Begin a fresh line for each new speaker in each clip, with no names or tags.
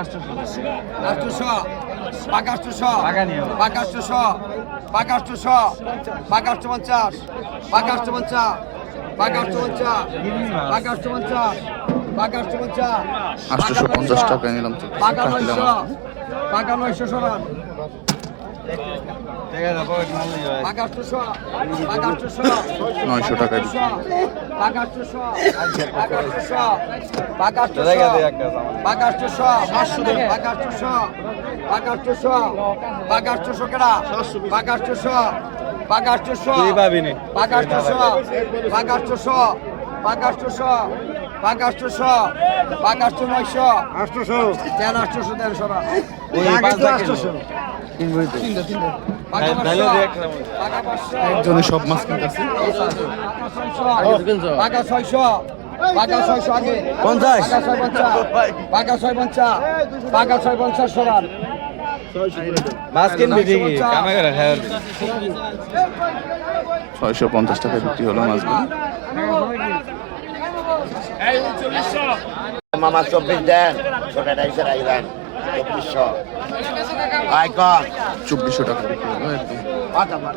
আষ্টশো
টাকা নিও।
পাকাষ্টশো পাকাষ্টশো পাকাষ্ট পঞ্চাশ পাকাষ্ট পঞ্চাশ পাকাষ্ট পঞ্চাশ
টাকায় নিলাম তো
পাকা নয়শো সরান।
নয়শো টাকায় বিক্রি।
পাকাষ্টশো পাকাষ্টশো পাকাষ্টশো পাকাষ্টশো পাকাষ্টশো পাকাষ্ট নয়শো আষ্টশো পাকা
দেখ না
পাকা পাঁচশো
একজনে সব মাছ কিনতেছে
পাকা ছয়শো পাকা ছয়শো আগে।
পঞ্চাশ।
পাকা ছয় পঞ্চাশ পাকা ছয় পঞ্চাশ পাকা সরান।
হ্যাঁ।
ছয়শো পঞ্চাশ টাকায় বিক্রি হলো মাছগুলো।
মামা চব্বিশ দেন ছোটাটা এসে রাখবেন চব্বিশশো।
চব্বিশশো টাকা
সবার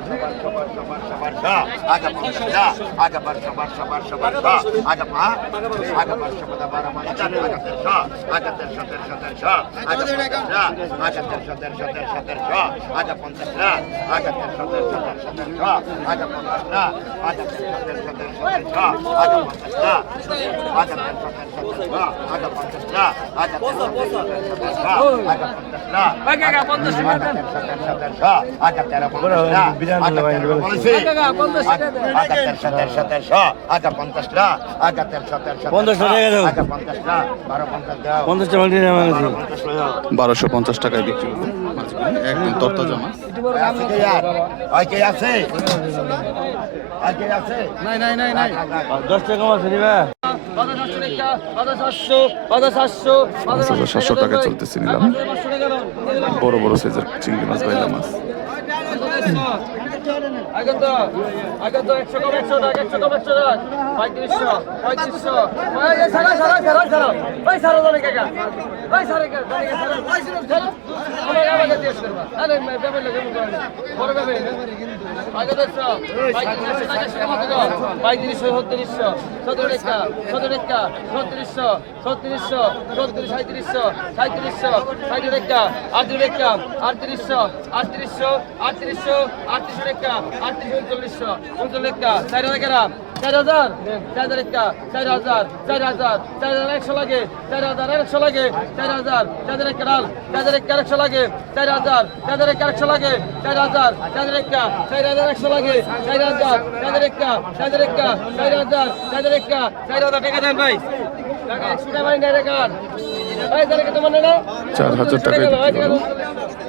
সবার সা আগাবার সা আগাবার সবার সবার সবার সা আগামা আগাবার সবার আবার আমার আগাতের সা আগাতের সতের সতের সা আগাতের সতের সতের সতের সা আগা পঞ্চাশ রা আগাতের সতের সতের সতের সা আগা পঞ্চাশ রা আগাতের সতের সতের সতের সা আগা পঞ্চাশ আগাতের সতের সতের সা আগা পঞ্চাশ রা আগাতের সতের সতের সতের সা আগা পঞ্চাশ আগা পঞ্চাশ আগাতের সতের সতের সা লইও।
বারোশো পঞ্চাশ টাকায় বিক্রি হলো একদম মাছ।
আছে
সাতশো টাকা
চলতেছে নিলাম। বড় বড় সাইজের চিংড়ি মাছ বাইলা মাছ।
আগত আগত একশো কম একশো টাকা একশো কম পঁয়ত্রিশশো পঁয়ত্রিশশো সারা সারা সারা ওই সারা জানে কাকা ওই সারা কাকা সারা সারা আমার আমাকে দিয়ে করবা আরে ব্যাপার লাগে বড় ব্যাপার আগত একশো পঁয়ত্রিশশো টাকা টাকা ছত্রিশশো সতেরো টাকা সতেরো টাকা ছত্রিশশো ছত্রিশশো ছত্রিশ সাঁত্রিশশো সাঁত্রিশশো সাঁত্রিশ টাকা আটত্রিশ টাকা আটত্রিশশো আটত্রিশশো আটত্রিশশো আটত্রিশশো টাকা আটত্রিশ উনচল্লিশশো উনচল্লিশ টাকা চার গ্রাম চার হাজার চার হাজার একটা চার হাজার চার হাজার চার হাজার একশো লাগে চার হাজার একশো লাগে চার হাজার চার হাজার একটা ডাল চার হাজার একটা একশো লাগে চার হাজার চার হাজার একটা একশো লাগে চার হাজার চার হাজার একটা চার হাজার একশো লাগে চার হাজার চার হাজার একটা চার হাজার একটা চার হাজার চার হাজার একটা চার হাজার টাকা দেন ভাই টাকা একশো টাকা ভাই নেই কার ভাই তাহলে কত মানে না
চার হাজার টাকায় বিক্রি হলো
দেন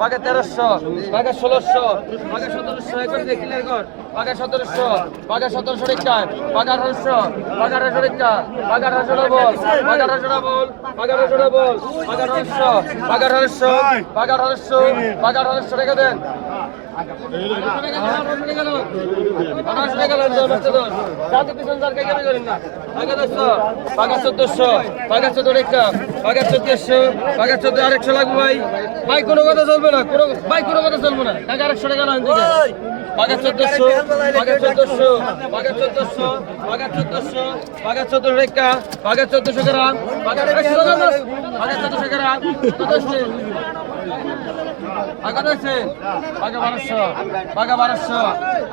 বাগা তেরোশো বাগা ষোলোশো বাগা সতেরোশো একবার দেখিলের ঘর কর। সতেরোশো বাগা সতেরোশো টাকা বাগা আঠারোশো বাগা আঠারোশো টাকা বাগা আঠারোশো ডবল বাগা আঠারোশো বল বাগা আঠারোশো বল বাগা আঠারোশো বাগা আঠারোশো বাগা আঠারোশো বাগা আঠারোশো রেখে দেন। আরেকশো লাগবে ভাই ভাই কোনো কথা চলবে না কোনো ভাই কোনো কথা চলবে না টাকা আরেকশো টাকা না বাগা চোদ্দশো বাগা চোদ্দশো বাগা চোদ্দশো বাগা চোদ্দশো বাগা চোদ্দশো টাকা বাগা চোদ্দশো গ্রাম বাগা চোদ্দশো গ্রাম চোদ্দশো আগা দেখছেন আগা বারোশো বাগা বারোশো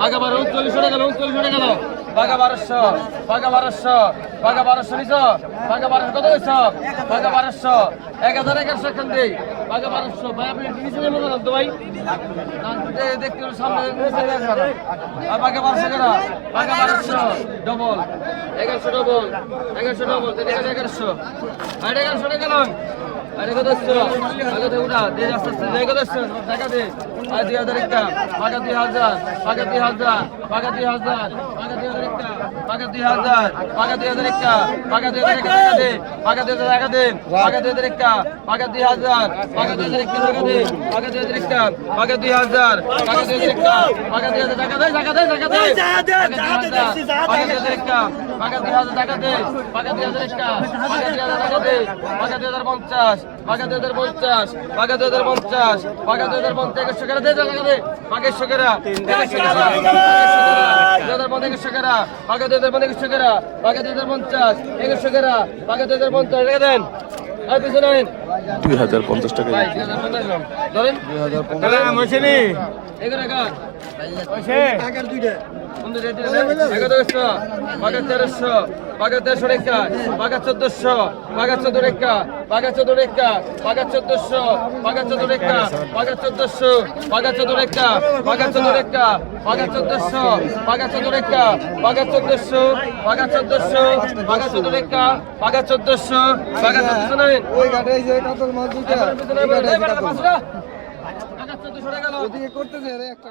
আগা বারো উনচল্লিশ টাকা গেল উনচল্লিশ টাকা গেল। বাগা বারোশো বাগা বারোশো বাগা বারোশো নিছ। বাগা বারোশো কত হয়েছ বাগা বারোশো, এক হাজার এগারোশো এখান দিই বাগা বারোশো, ভাই, আপনি নিচে নেমে গেলেন তো, ভাই। দেখতে সামনে বাগা বারোশো কেনা? বাগা বারোশো ডবল এগারোশো ডবল এগারোশো ডবল এগারোশো। আর এগারোশো গেলাম টাকা দে। আর দুই হাজার পাকা দুই হাজার পাকা দুই হাজার পাকা দুই হাজার একটা। পাকা দুই হাজার পাকা দুই হাজার একটা পাকা দুই হাজার একটা টাকা দে পাকা দুই হাজার টাকা দে পাকা দুই হাজার একটা পাকা দুই হাজার পাকা দুই হাজার একটা টাকা দে পাকা দুই হাজার একটা পাকা দুই হাজার পাকা দুই হাজার একটা পাকা দুই হাজার টাকা দে টাকা দে টাকা দে পাকা দুই হাজার একটা পাকা দুই হাজার টাকা দে পাকা দুই হাজার একটা পাকা দুই হাজার টাকা দে পাকা দুই হাজার পঞ্চাশ পাকা দুই হাজার পঞ্চাশ পাকা দুই হাজার পঞ্চাশ পাকা দুই হাজার পঞ্চাশ একশো টাকা দে টাকা দে পাকা একশো টাকা একশো টাকা দুই হাজার পঞ্চাশ একশো টাকা পাকা দুই হাজার পঞ্চাশ একশো টাকা পাকা দুই হাজার পঞ্চাশ একশো টাকা পাকা দুই হাজার পঞ্চাশ টাকা দেন। আর কিছু নেন।
দুই হাজার পঞ্চাশ টাকা
ভাই দুই হাজার পঞ্চাশ ধরেন। এগারো টাকা এগারোশো পাকা তেরোশো পাকা তেরোশো রেখা পাকা চোদ্দশো পাকা চোদ্দ রেখা পাকা চোদ্দ রেখা পাকা চোদ্দশো পাকা চোদ্দ রেখা পাকা চোদ্দশো পাকা চোদ্দ রেখা পাকা চোদ্দ রেখা পাকা চোদ্দশো পাকা চোদ্দ রেখা পাকা চোদ্দশো পাকা চোদ্দশো পাকা চোদ্দ রেখা পাকা চোদ্দশো পাকা চোদ্দশো নাই
ওই এই যে কাতল মাছ ওদিকে করতেছে একটা।